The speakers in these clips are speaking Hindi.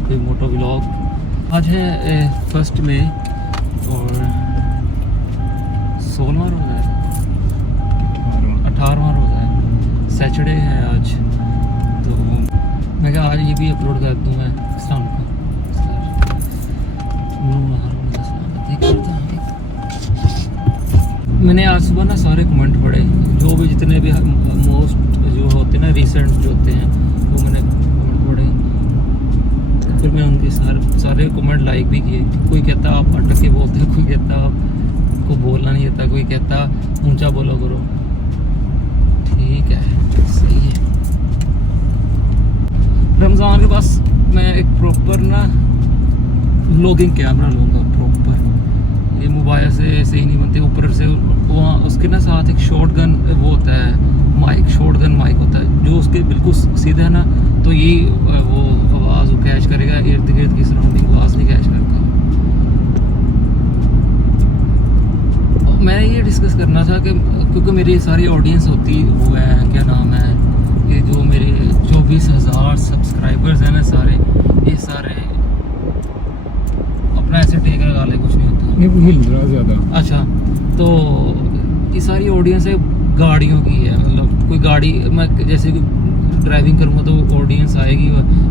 कोई मोटो व्लॉग। आज है 1 मई और 16वां रोज़ा है, 18वां रोज़ा है, सैटरडे है आज। तो मैं क्या आज ये भी अपलोड कर दूँ मैं इस्लाम का। मैंने आज सुबह ना सारे कमेंट पढ़े, जो भी जितने भी मोस्ट जो होते हैं ना रीसेंट जो होते हैं वो मैंने कमेंट पढ़े। फिर मैं उनके सारे कमेंट लाइक भी किए। कोई कहता आप अटक के बोलते हैं, कोई कहता आपको बोलना नहीं आता, कोई कहता ऊंचा बोला करो। ठीक है, सही है। रमज़ान के पास मैं एक प्रॉपर ना व्लॉगिंग कैमरा लूँगा प्रॉपर। ये मोबाइल से सही नहीं बनते। ऊपर से वहाँ उसके ना साथ एक शॉर्ट गन वो होता है, माइक, शॉर्ट गन माइक होता है जो उसके बिल्कुल सीधा है ना, तो ये वो आवाज़ वो कैच करेगा, इर्द गिर्द की सराउंडिंग आवाज़ नहीं कैच करता। मैं ये डिस्कस करना था कि क्योंकि मेरी सारी ऑडियंस होती वो है, क्या नाम है, ये जो मेरे 24,000 सब्सक्राइबर्स हैं ना सारे, ये सारे अपना ऐसे टेक लगा ले, कुछ नहीं होता। नहीं हिल रहा ज़्यादा। अच्छा, तो ये सारी ऑडियंस है गाड़ियों की है। मतलब कोई गाड़ी मैं जैसे कि ड्राइविंग करूँगा तो ऑडियंस आएगी,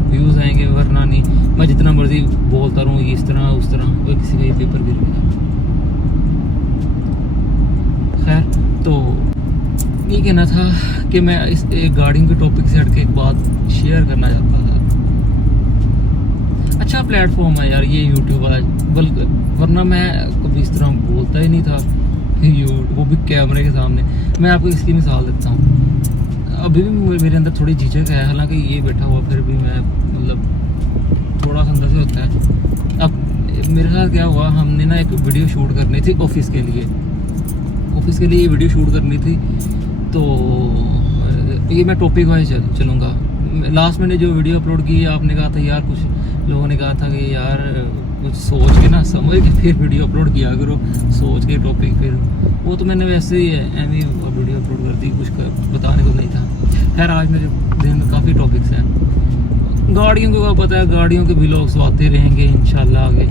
व्यूज़ आएंगे, वरना नहीं। मैं जितना मर्जी बोलता रहूँ इस तरह उस तरह, कोई किसी का ये पेपर गिर गया। खैर, तो ये कहना था कि मैं इस एक गाड़ियों के टॉपिक से हट के एक बात शेयर करना चाहता था। अच्छा प्लेटफॉर्म है यार ये यूट्यूब वाला, बल्कि वरना मैं कभी इस तरह बोलता ही नहीं था, वो भी कैमरे के सामने। मैं आपको इसकी मिसाल देता हूँ। अभी भी मेरे अंदर थोड़ी झिझक है, हालांकि ये बैठा हुआ फिर भी मैं मतलब थोड़ा सा अंदर से होता है। अब मेरे साथ क्या हुआ, हमने ना एक वीडियो शूट करनी थी ऑफिस के लिए ये वीडियो शूट करनी थी। तो ये मैं टॉपिक वाइज चलूँगा। लास्ट मैंने जो वीडियो अपलोड की, आपने कहा था यार, कुछ लोगों ने कहा था कि यार कुछ सोच के ना समझ के फिर वीडियो अपलोड किया करो, सोच के टॉपिक। फिर वो तो मैंने वैसे ही एमी वीडियो अपलोड कर दी, कुछ बताने को नहीं था। खैर आज मेरे दिन में काफ़ी टॉपिक्स हैं। गाड़ियों को पता है, गाड़ियों के व्लॉग्स आते रहेंगे इंशाल्लाह आगे।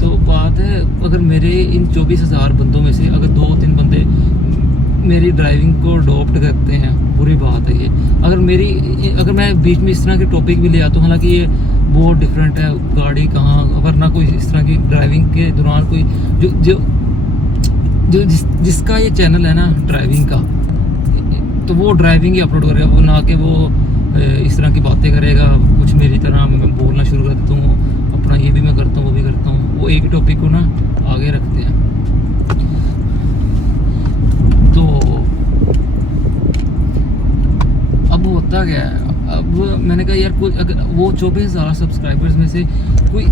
तो बात है, अगर मेरे इन 24,000 बंदों में से अगर 2-3 बंदे मेरी ड्राइविंग को अडॉप्ट करते हैं, बुरी बात है ये। अगर मैं बीच में इस तरह के टॉपिक भी ले आता हूँ, हालांकि ये बहुत डिफरेंट है, गाड़ी कहाँ, वरना कोई इस तरह की ड्राइविंग के दौरान कोई जिसका ये चैनल है ना ड्राइविंग का, तो वो ड्राइविंग ही अपलोड करेगा, वो ना कि वो इस तरह की बातें करेगा कुछ मेरी तरह। मैं बोलना शुरू कर देता हूँ अपना, ये भी मैं करता हूँ वो भी करता हूँ, वो एक टॉपिक को ना आगे रखते हैं। तो अब होता क्या है, अब मैंने कहा यार कुछ अगर वो 24,000 सब्सक्राइबर्स में से कोई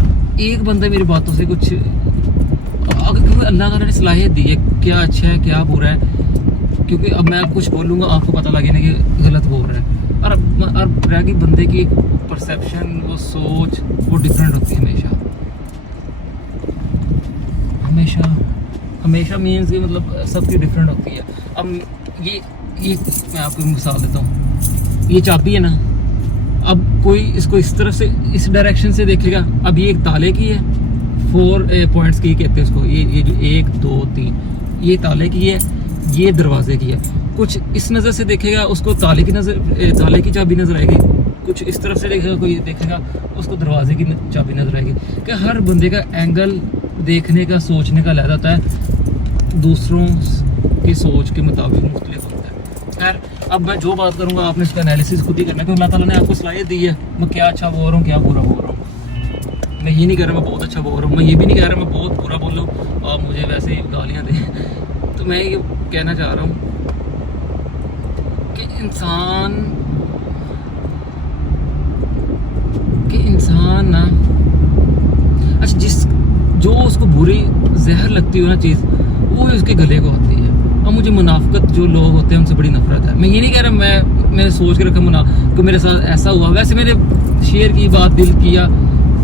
एक बंदा मेरी बातों से कुछ, अगर क्योंकि अल्लाह ताला ने सलाहियत दी है, क्या अच्छा है क्या बुरा है, क्योंकि अब मैं कुछ बोलूँगा आपको पता लगे ना कि गलत बोल रहा है। और रह गई बंदे की परसेप्शन, वो सोच वो डिफरेंट होती है हमेशा मीन्स कि मतलब सबकी डिफरेंट होती है। अब ये मैं आपको मिसाल देता हूँ, ये चाबी है ना, अब कोई इसको इस तरफ से इस डायरेक्शन से देखेगा। अब ये एक ताले की है, 4 पॉइंट्स की कहते हैं उसको, ये जो 1 2 3 ये ताले की है, ये दरवाजे की है। कुछ इस नज़र से देखेगा उसको ताले की चाबी नजर आएगी, कुछ इस तरफ से देखेगा कोई देखेगा उसको दरवाजे की चाबी नजर आएगी। क्या हर बंदे का एंगल देखने का, सोचने का अलग होता है, दूसरों की सोच के मुताबिक मुख्तलिफ होता है। खैर, अब मैं जो बात करूँगा आपने इसका एनालिसिस खुद ही करना, क्योंकि अल्लाह ताला ने आपको सलाहियत दी है। मैं क्या अच्छा बोल रहा हूँ क्या बुरा बोल रहा हूँ, मैं ये नहीं कह रहा मैं बहुत अच्छा बोल रहा हूँ, मैं ये भी नहीं कह रहा मैं बहुत बुरा बोल रहा हूँ और मुझे वैसे ही गालियाँ दें। तो मैं ये कहना चाह रहा हूँ कि इंसान ना, अच्छा जो उसको बुरी जहर लगती हो ना चीज़, वो उसके गले को आती है। अब मुझे मुनाफिकत जो लोग होते हैं उनसे बड़ी नफरत है। मैं ये नहीं कह रहा मैंने सोच के रखा कि मेरे साथ ऐसा हुआ, वैसे मैंने शेयर की बात, दिल किया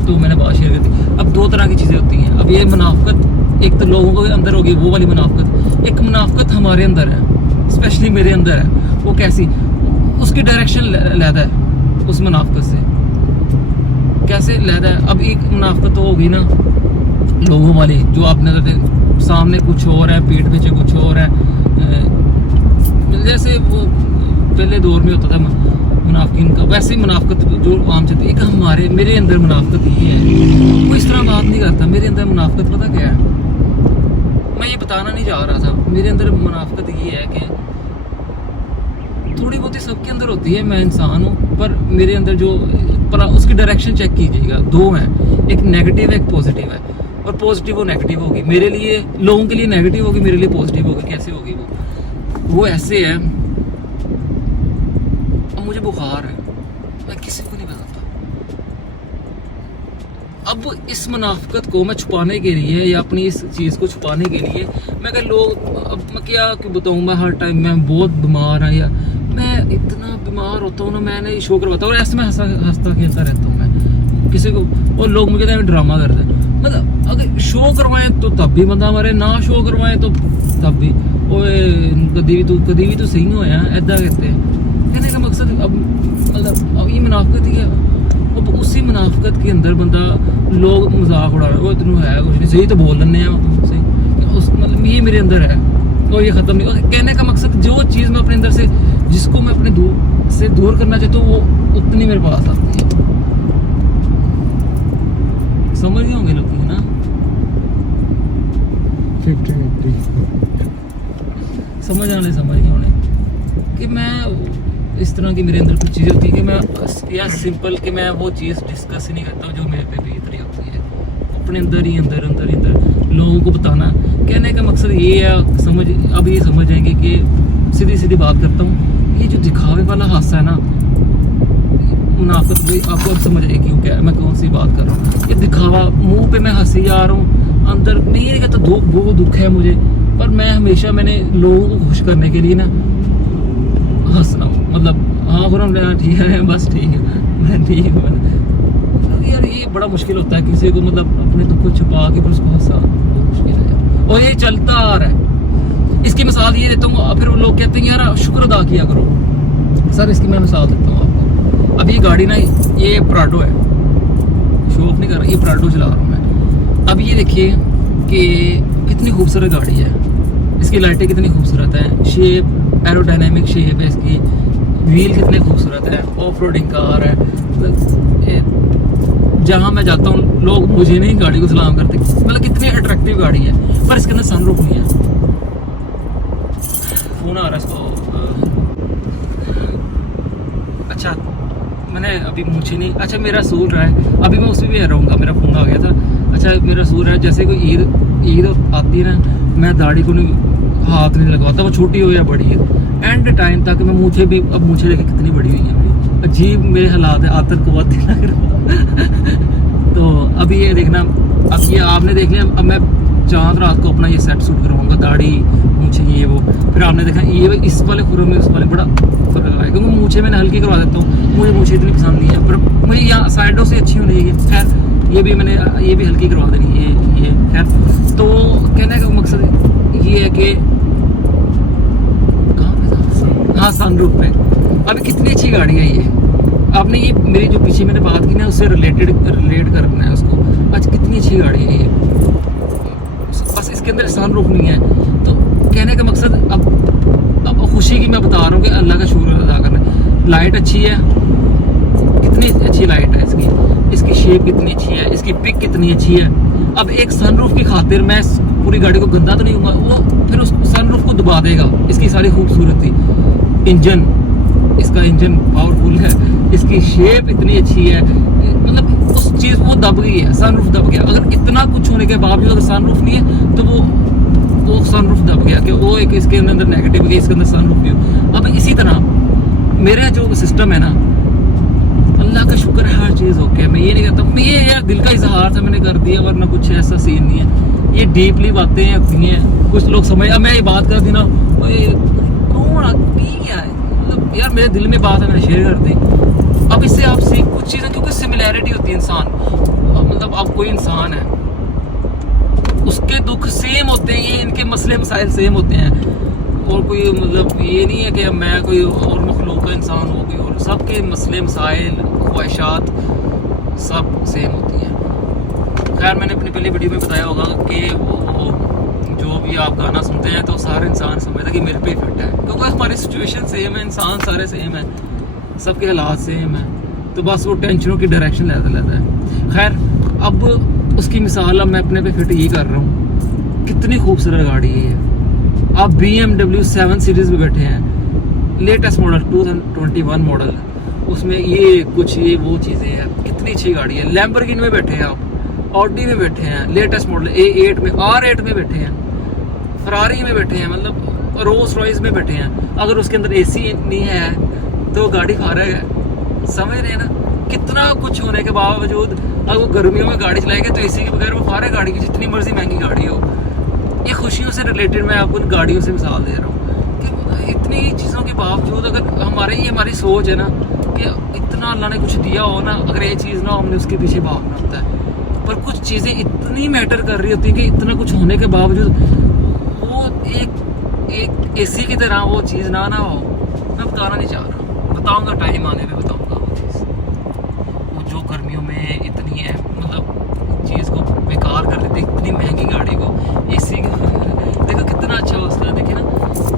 तो मैंने बात शेयर कर दी। अब 2 तरह की चीज़ें होती हैं। अब ये मुनाफिकत एक तो लोगों के अंदर होगी, वो वाली मुनाफिकत। एक मुनाफिकत हमारे अंदर है, स्पेशली मेरे अंदर है। वो कैसी, उसकी डायरेक्शन लेता है उस मुनाफिकत से। कैसे लहदा है। अब एक मुनाफिकत तो होगी ना लोगों वाली, जो आपने सामने कुछ और है, पीठ पीछे कुछ और है। जैसे वो पहले दौर में होता था मुनाफिकीन का, वैसे ही मुनाफिकत जो आम चलती है। हमारे मेरे अंदर मुनाफिकत ये है, वो इस तरह बात नहीं करता। मेरे अंदर मुनाफिकत पता क्या है, मैं ये बताना नहीं चाह रहा था। मेरे अंदर मुनाफिकत ये है कि थोड़ी बहुत ही सबके अंदर होती है, मैं इंसान हूँ, पर मेरे अंदर जो उसकी डायरेक्शन चेक कीजिएगा, दो हैं, एक नेगेटिव है एक पॉजिटिव है। और पॉजिटिव वो नेगेटिव होगी मेरे लिए, लोगों के लिए नेगेटिव होगी, मेरे लिए पॉजिटिव होगी। कैसे होगी वो ऐसे है, अब मुझे बुखार है, मैं किसी को नहीं बताता। अब इस मुनाफिकत को मैं छुपाने के लिए या अपनी इस चीज़ को छुपाने के लिए मैं कह लोग, अब मैं क्या बताऊँ, मैं हर टाइम मैं बहुत बीमार है या मैं इतना बीमार होता हूँ ना, मैंने शो करवाता हूँ और ऐसे में हंसता खेलता रहता हूँ मैं किसी को, और लोग मुझे कहते हैं ड्रामा करते हैं। मतलब अगर शो करवाएं तो तब भी बंदा मरे, ना शो करवाएं तो तब भी कभी भी तू सही नहीं होया, ऐदा कहते हैं। कहने का मकसद अब मतलब अब ये मुनाफिकत ही है। अब उसी मुनाफिकत के अंदर बंदा लोग मजाक उड़ा रहा है, वो तेन है कुछ नहीं, सही तो बोल लेने सही, मतलब ये मेरे अंदर है और ये ख़त्म नहीं। कहने का मकसद जो चीज़ मैं अपने अंदर से, जिसको मैं अपने दूर करना चाहता हूँ, वो उतनी मेरे पास आती है। समझ गए होंगे लोग, है ना? 50-50 समझ गए होने कि मैं इस तरह की मेरे अंदर कुछ चीज़ होती है कि मैं या सिंपल कि मैं वो चीज़ डिस्कस ही नहीं करता जो मेरे पे बीत रही होती है, अपने अंदर ही अंदर लोगों को बताना। कहने का मकसद ये है, अब ये समझ जाएंगे कि सीधी बात करता हूँ, ये जो दिखावे वाला हादसा है ना, मुनाफिक, आपको अब समझ आएगी क्यों क्या मैं कौन सी बात कर रहा हूँ। ये दिखावा, मुंह पे मैं हंसी जा रहा हूँ, अंदर मैं ये नहीं कहता बहुत दुख है मुझे, पर मैं हमेशा मैंने लोगों को खुश करने के लिए ना हंसना, मतलब हाँ खुरम ठीक है, बस ठीक है, मैं ठीक हूँ यार। ये बड़ा मुश्किल होता है किसी को, मतलब अपने दुख को छुपा के फिर उसको हंसा, बहुत मुश्किल है और ये चलता आ रहा है। इसकी मिसाल ये देता हूँ, फिर लोग कहते हैं यार शुक्र अदा किया करो। सर इसकी मैं मिसाल देता हूँ आपको। अब ये गाड़ी ना, ये प्राडो है, शो ऑफ नहीं कर रहा, ये प्राडो चला रहा हूँ मैं। अब ये देखिए कि कितनी खूबसूरत गाड़ी है, इसकी लाइटें कितनी खूबसूरत है, शेप एरोडायनेमिक शेप है इसकी, व्हील कितने खूबसूरत है, ऑफ रोडिंग कार है। जहाँ मैं जाता हूँ लोग मुझे नहीं गाड़ी को सलाम करते, मतलब कितनी अट्रैक्टिव गाड़ी है, पर इसके अंदर सनरूफ नहीं है। फोन आ रहा है इसको, अच्छा मैंने अभी मुझे नहीं, अच्छा मेरा सूल रहा है, अभी मैं उसी में रहूँगा, मेरा फ़ोन आ गया था। अच्छा मेरा सूल है, जैसे कोई ईद आती है ना, मैं दाढ़ी को नहीं हाथ नहीं लगवाता, वो छोटी हो या बड़ी है, एंड टाइम तक मैं मूछे भी, अब मूछे देखे कितनी बड़ी हुई है मेरी, अजीब मेरे हालात है, आतंकवाद लग रहा। तो अभी ये देखना, अब ये आपने देख लिया, अब मैं चांद रात को अपना ये सेट सूट करवाऊंगा, दाढ़ी मूछे ये वो, फिर आपने देखा ये इस वाले खुरम में उस वाले बड़ा फर्क आएगा, क्योंकि मूछे मैंने हल्की करवा देता हूँ, मुझे मूछे इतनी पसंद नहीं है, पर मुझे यहाँ साइडों से अच्छी होनी चाहिए। खैर ये भी मैंने ये भी हल्की करवा देनी ये खैर। तो कहने का मकसद ये है कि कहाँ पे था, हाँ सनरूफ पे। अब कितनी अच्छी गाड़ी है ये, आपने ये मेरी जो पीछे मैंने बात की ना उससे रिलेट करना है उसको। आज कितनी अच्छी गाड़ी है ये, बस इसके अंदर सनरूफ नहीं है। तो कहने का मकसद अब खुशी की मैं बता रहा हूँ कि अल्लाह का शुक्र अदा करना। लाइट अच्छी है, कितनी अच्छी लाइट है इसकी शेप कितनी अच्छी है, इसकी पिक कितनी अच्छी है। अब एक सनरूफ की खातिर मैं पूरी गाड़ी को गंदा तो नहीं होगा, वो फिर उस सनरूफ को दबा देगा इसकी सारी खूबसूरती। इसका इंजन पावरफुल है, इसकी शेप इतनी अच्छी है, मतलब उस चीज़ वो दब गई है, सनरूफ दब गया। अगर इतना कुछ होने के बावजूद अगर सनरूफ नहीं है तो वो सनरूफ दब गया, कि वो एक इसके अंदर नेगेटिव है, इसके अंदर सनरूफ नहीं हो। अब इसी तरह मेरा जो सिस्टम है ना, अल्लाह का शुक्र है हर चीज़ ओके है। मैं ये नहीं कहता, मैं ये यार दिल का इजहार था मैंने कर दिया, वरना कुछ ऐसा सीन नहीं है। ये डीपली बातें होती हैं, कुछ लोग समझ, अब मैं ये बात कर दी ना, कौन आदमी है, मतलब यार मेरे दिल में बात है, मैंने शेयर कर दी। अब इससे आप सीख कुछ चीज़ें, क्योंकि सिमिलैरिटी होती है इंसान, मतलब अब कोई इंसान है, उसके दुख सेम होते हैं, ये इनके मसले मसाइल सेम होते हैं, और कोई मतलब ये नहीं है कि मैं कोई और मखलूक का इंसान हो, कोई और, सबके मसले मसाइल ख्वाहिशात सब सेम होती हैं। खैर मैंने अपनी पहली वीडियो में बताया होगा कि वो जो भी आप गाना सुनते हैं तो सारे इंसान समझते हैं कि मेरे पे इफेक्ट है, क्योंकि हमारी सिचुएशन सेम है, इंसान सारे सेम है, सबके हालात सेम है, तो बस वो टेंशनों की डायरेक्शन लेता है। खैर अब उसकी मिसाल अब मैं अपने पे फिट ये कर रहा हूँ, कितनी खूबसूरत गाड़ी है ये। आप BMW 7 सीरीज़ में बैठे हैं, लेटेस्ट मॉडल 2021 मॉडल, उसमें ये कुछ ये वो चीज़ें हैं, कितनी अच्छी गाड़ी है। लैम्बोर्गिनी में बैठे हैं आप, ऑडी में बैठे हैं, लेटेस्ट मॉडल A8 में, R8 में बैठे हैं, फरारी में बैठे हैं, मतलब रोल्स रॉयस में बैठे हैं। अगर उसके अंदर AC नहीं है तो गाड़ी फारग है, समझ रहे हैं ना। कितना कुछ होने के बावजूद अगर वो गर्मियों में गाड़ी चलाएंगे तो AC के बगैर वो फारग गाड़ी की, जितनी मर्जी महंगी गाड़ी हो। ये खुशियों से रिलेटेड मैं आपको उन गाड़ियों से मिसाल दे रहा हूँ कि इतनी चीज़ों के बावजूद अगर हमारी सोच है ना कि इतना अल्लाह ने कुछ दिया हो ना, अगर ये चीज़ ना हमने उसके पीछे भागना होता है। पर कुछ चीज़ें इतनी मैटर कर रही होती हैं कि इतना कुछ होने के बावजूद वो एक AC की तरह वो चीज़ ना हो। मैं बताना नहीं चाह रहा, बताऊँगा टाइम आने पर बताऊँगा वो चीज़, वो जो गर्मियों में इतनी है, मतलब चीज़ को बेकार कर देती, इतनी महंगी गाड़ी को AC देखो कितना अच्छा उसका, देखिए ना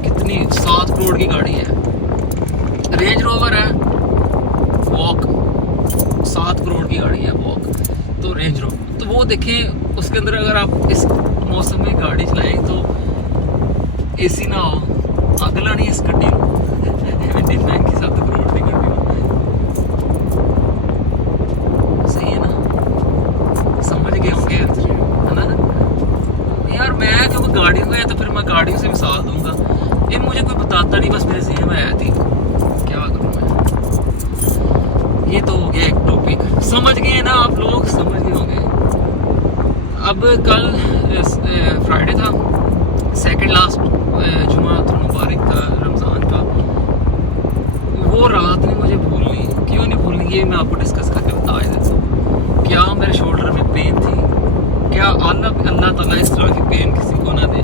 कितनी 7 करोड़ की गाड़ी है, रेंज रोवर है वॉक, 7 करोड़ की गाड़ी है वॉक, तो रेंज रोवर। तो वो देखें उसके अंदर अगर आप इस मौसम में गाड़ी चलाएं तो AC ना हो, अगला नहीं इस गड्डी महंगी 7 करोड़ की गड्डी सही है ना, समझ गए होंगे है ना यार। मैं क्योंकि गाड़ियों का है तो फिर मैं गाड़ियों से मिसाल दूंगा, ये मुझे कोई बताता नहीं, बस मेरे ज़हन में आया थी, क्या करूँ मैं। ये तो हो गया एक टॉपिक, समझ गए ना आप लोग, समझ गए होंगे। अब कल फ्राइडे था, सेकंड लास्ट जुमा तो मुबारक था रमज़ान का, वो रात में मुझे भूलनी, क्यों नहीं भूलनी ये मैं आपको डिस्कस करके बता देता हूँ। क्या मेरे शोल्डर में पेन थी, क्या अल्लाह ताला इस तरह की पेन किसी को ना दे।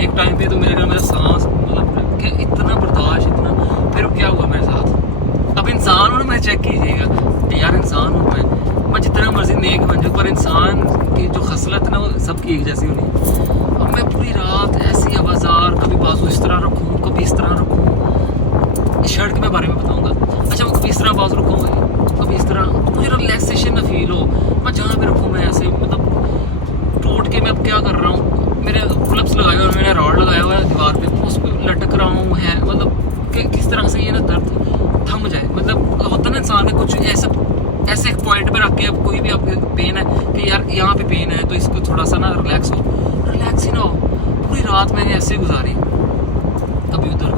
एक टाइम पे तो मेरा सांस मतलब कि इतना बर्दाश्त, इतना, फिर क्या हुआ मेरे साथ। अब इंसान हूँ मैं, चेक कीजिएगा यार, इंसान हूँ मैं जितना मर्जी नेक बन जाऊँ, पर इंसान की जो खसलत है ना वो सबकी एक जैसी होनी। अब मैं पूरी रात ऐसी आवाज़ार, कभी बाजू इस तरह रखूँ, कभी इस तरह रखूँ, इस शर्ट के मैं बारे में बताऊँगा। अच्छा वो कभी इस तरह बाजू रखूँगा, कभी इस तरह, मुझे रिलैक्सेशन ना फील हो, मैं जहाँ भी रखूँ मैं ऐसे मतलब टूट के मैं अब क्या कर रहा हूँ, मेरे पुलअप्स लगाए हुए, मैंने रॉड लगाया हुआ है दीवार पे, उस पर लटक रहा हूँ है, मतलब कि किस तरह से ये ना दर्द थम जाए। मतलब होता ना इंसान के कुछ ऐसे एक पॉइंट पे रख के, अब कोई भी आपके पेन है कि यार यहाँ पे पेन है तो इसको थोड़ा सा ना रिलैक्स ही ना हो। पूरी रात मैंने ऐसे गुजारी, कभी उधर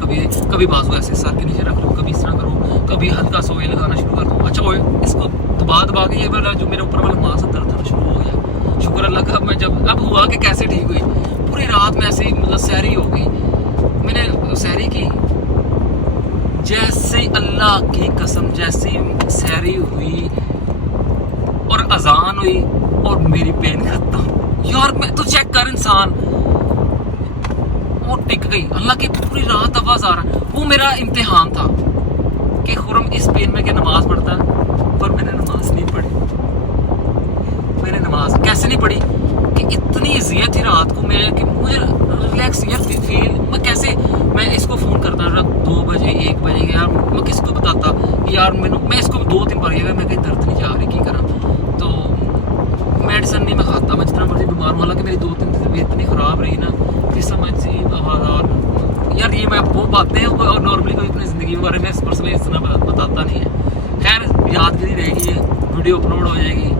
कभी बाजू ऐसे सर के नीचे रख लूँ, कभी इस तरह करूँ, कभी हल्का सा ऑयल लगाना शुरू कर दूँ। अच्छा ऑयल इसको दबा के ये वाला जो मेरे ऊपर वाला मांस दर्द होना शुरू हो गया, शुक्र अल्लाह का। मैं जब अब हुआ कि कैसे ठीक हुई, पूरी रात में ऐसे ही मतलब सहरी हो गई, मैंने सहरी की, जैसे अल्लाह की कसम जैसी सहरी हुई और अजान हुई और मेरी पेन खत्म। यार मैं तो चेक कर, इंसान वो टिक गई, अल्लाह की पूरी रात आवाज आ रहा। वो मेरा इम्तिहान था कि खुरम इस पेन में के नमाज पढ़ता, पर मैंने नमाज नहीं पढ़ी। मैंने नमाज कैसे नहीं पढ़ी कि इतनी अजियत थी रात को मैं कि मुझे रिलैक्स यार फील, मैं कैसे, मैं इसको फ़ोन करता रहा 2 बजे 1 बजे, यार मैं किसको बताता कि यार मैं इसको 2-3 बार गया, मैं कहीं दर्द नहीं जा रही, की करा, तो मेडिसिन नहीं मैं खाता, मैं जितना मर्जी बीमार हूँ। हालांकि मेरी 2-3 दिन तबीयत इतनी ख़राब रही ना कि समझ सी आवाज़ यार, ये मैं वो बातें और नॉर्मली कोई अपनी ज़िंदगी के बारे में पर्सनली इतना बताता नहीं है। खैर यादगिरी रहेगी, वीडियो अपलोड हो जाएगी,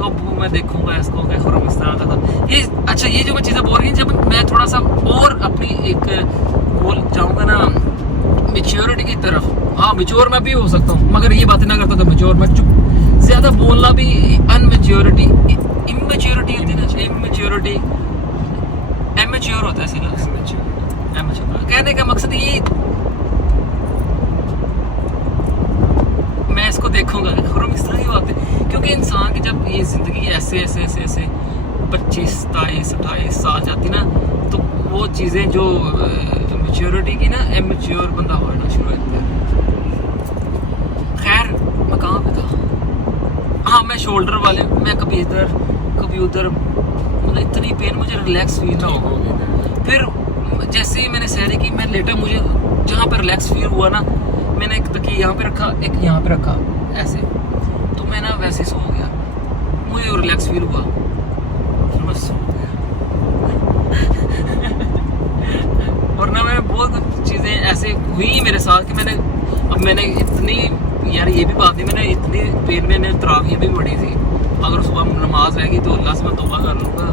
कब मैं देखूंगा इसको कि खुरम इस तरह का था ये। अच्छा ये जो मैं चीज़ें बोल रही हैं, जब मैं थोड़ा सा और अपनी एक बोल जाऊंगा ना मेच्योरिटी की तरफ, हाँ मेच्योर मैं भी हो सकता हूँ, मगर ये बातें ना करता तो मेच्योर मैं चुप, ज़्यादा बोलना भी अनमेच्योरिटी, इमेच्योरिटी होती है ना, इमेच्योरिटी एमेच्योर होता है सीधा, एमेच्योर कहने का मकसद ये, मैं इसको देखूंगा खुरम इस तरह की बात है, क्योंकि इंसान की जब ये ज़िंदगी ऐसे 25, 27, 28 साल जाती ना, तो वो चीज़ें जो मेच्योरिटी की ना, एमेच्योर बंदा होना शुरू होता है। खैर मैं कहाँ पे था, हाँ हाँ मैं शोल्डर वाले, मैं कभी इधर कभी उधर, मतलब इतनी पेन, मुझे रिलैक्स फील ना हो। फिर जैसे ही मैंने सैरी की, मैं लेटा, मुझे जहाँ पर रिलैक्स फील हुआ ना, मैंने एक तकिया यहाँ पे रखा, एक यहाँ पे रखा ऐसे, तो मैं ना वैसे सो गया, मुझे रिलैक्स फील हुआ, फिर मैं सो गया। वरना मैं बहुत चीज़ें ऐसे हुई मेरे साथ कि मैंने इतनी, यार ये भी बात नहीं, मैंने इतनी पेन में तरावी भी पड़ी थी, अगर सुबह नमाज रहेगी तो अल्लाह से मैं तौबा कर लूँगा,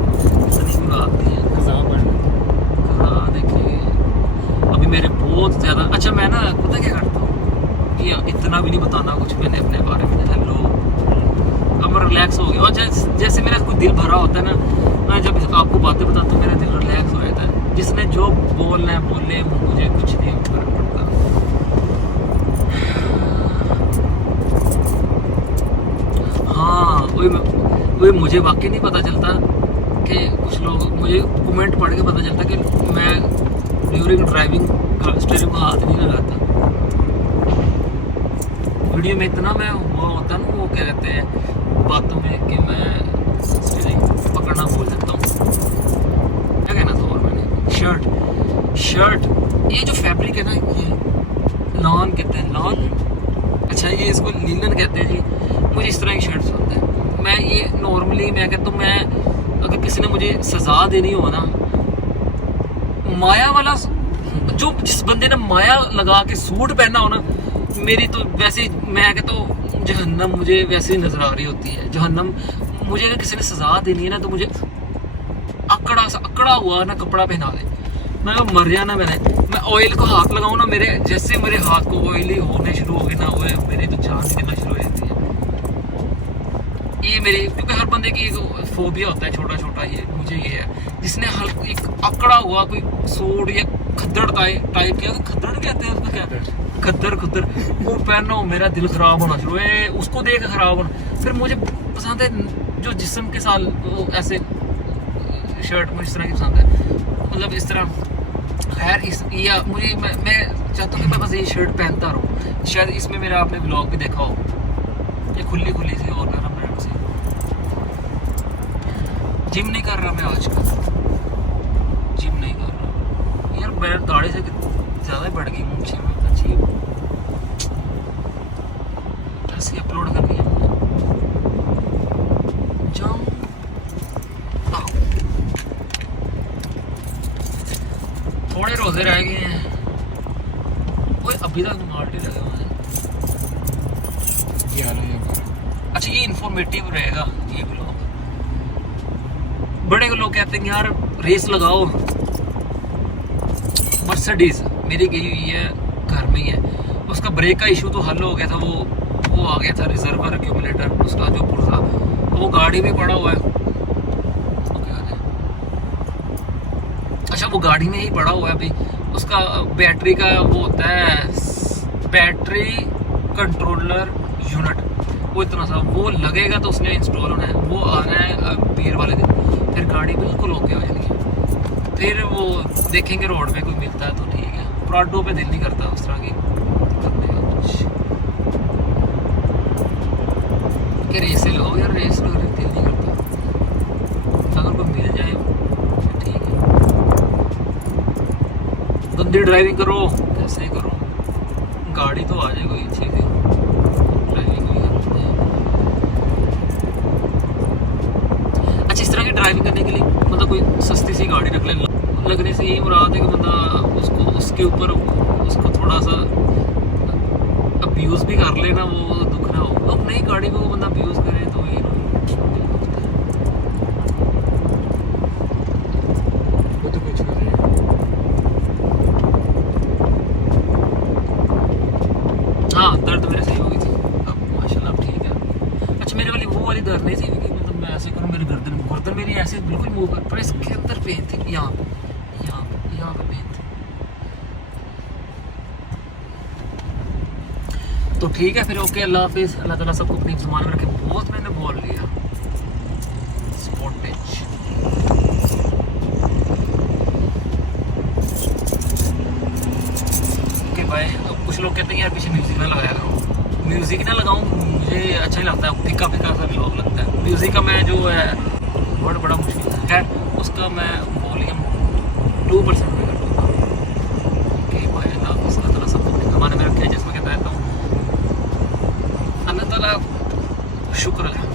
इतनी भी बात नहीं है। देखिए अभी मेरे बहुत ज़्यादा, अच्छा मैं ना पता क्या करता हूँ, ये इतना भी नहीं बताना कुछ मैंने अपने बारे में। हेलो, अब मैं रिलैक्स हो गया, और जैसे मेरा कोई दिल भरा होता है ना, मैं जब आपको बातें बताता हूँ मेरा दिल रिलैक्स हो जाता है। जिसने जो बोलना है बोले, मुझे कुछ नहीं फर्क पड़ता। हाँ वही मुझे वाकई नहीं पता चलता कि कुछ लोग, मुझे कमेंट पढ़ के पता चलता कि मैं ड्यूरिंग ड्राइविंग स्टीयरिंग को हाथ नहीं लगाता। वीडियो में इतना मैं वो होता ना, वो क्या कहते हैं बातों में, कि मैं स्टीयरिंग पकड़ना भूल जाता हूँ। क्या कहना था और मैंने, शर्ट ये जो फैब्रिक है ना, ये लॉन कहते हैं, लॉन, अच्छा ये इसको लीलन कहते हैं जी। मुझे इस तरह की शर्ट्स पसंद है। मैं ये नॉर्मली मैं कहता हूँ, मैं अगर किसी ने मुझे सजा देनी हो ना, माया वाला, जो जिस बंदे ने माया लगा के सूट पहना हो ना, मेरी तो वैसे मैं कहता हूँ जहन्नम मुझे वैसे ही नजर आ रही होती है। जहन्नम मुझे अगर किसी ने सजा देनी है ना, तो मुझे अकड़ा हुआ ना कपड़ा पहना दे, मैं मर जाना। मैं ऑयल को हाथ लगाऊं ना, जैसे मेरे हाथ को ऑयली होने शुरू हो गए ना, वो मेरी तो जान निकलना शुरू हो जाती है। ये मेरी, क्योंकि हर बंदे की एक फोबिया होता है छोटा छोटा, ये मुझे ये है, जिसने हल्का एक अकड़ा हुआ कोई सूट या खद्दड़ टाइप किया, खद्दड़ कहते हैं उसको, क्या खद्दर वो पहनो, मेरा दिल खराब होना शुरू है उसको देख खराब होना। फिर मुझे पसंद है जो जिस्म के साथ ऐसे शर्ट, मुझे इस तरह की पसंद है, मतलब इस तरह। खैर या मुझे मैं चाहता हूँ कि मैं बस ये शर्ट पहनता रहूँ। शायद इसमें मेरा आपने ब्लॉग भी देखा हो, ये खुली सी और नरम से। जिम नहीं कर रहा मैं आजकल, जिम नहीं कर रहा यार, मैं दाढ़ी से ज़्यादा बढ़ गई मूंछें में, अजीब। ऐसे अपलोड करनी है जाऊँ, थोड़े रोजे रह गए हैं, वो अभी तक मार्टी लगे हुए हैं। अच्छा ये इंफॉर्मेटिव रहेगा ये ब्लॉग। बड़े लोग कहते हैं यार रेस लगाओ, मर्सिडीज मेरी गई हुई है, घर में ही है, उसका ब्रेक का इशू तो हल हो गया था, वो आ गया था रिजर्वर एक्यूमुलेटर उसका जो पुर्जा, वो गाड़ी में पड़ा हुआ है। अच्छा वो गाड़ी में ही पड़ा हुआ है अभी, उसका बैटरी का वो होता है बैटरी कंट्रोलर यूनिट, वो इतना सा वो लगेगा तो उसने इंस्टॉल होना है, वो आना है पीर वाले दिन, फिर गाड़ी बिल्कुल ओके हो जाएगी। फिर वो देखेंगे रोड पे कोई मिलता है तो ठीक है, प्राडो पे दिल नहीं करता उस तरह की करने का कुछ, कि रेस लो यार, रेस लो, दिल नहीं करता। अगर कोई मिल जाए तो ठीक है, गंदी ड्राइविंग करो कैसे ही करो, गाड़ी तो आ जाए कोई अच्छी सी, ड्राइविंग भी करते हैं। अच्छा इस तरह की ड्राइविंग करने के लिए मतलब कोई सस्ती सी गाड़ी रख ले, लगने से यही मुराद है कि बंदा उसको उसके ऊपर उसको थोड़ा सा अब्यूज़ भी कर लेना, वो दुख ना हो। अब नई गाड़ी को बंदा अब्यूज़ करे तो ये वो तो कुछ कर हाँ, दर्द मेरे सही हो गई थी अब माशाल्लाह अब ठीक है। अच्छा मेरे वाली वो वाली दर्द नहीं थी कि मतलब मैं ऐसे करूँ मेरी गर्दन मेरी ऐसे बिल्कुल मूव कर, पर इसके अंदर पेन थी, यहाँ पे पेन थी। तो ठीक है फिर, ओके, अल्लाह हाफिज़, अल्लाह ताला सबको अपनी ज़ुबान में रखे। बहुत मैंने बोल लिया स्पॉटेज। Okay bye. अब कुछ लोग कहते हैं यार पीछे म्यूजिक ना लगाया करो, म्यूज़िक ना लगाऊं मुझे अच्छा नहीं लगता, फीका फीका सा व्लॉग लगता है। म्यूज़िक का मैं जो है वर्ड बड़ा मुश्किल है, खैर उसका मैं वॉल्यूम 2% में कर दूँगा कि भाई अल्लाह उसका तला सब कुछ हमारे में रखे, जिसमें कहता रहता हूँ अल्लाह ताला शुक्र है।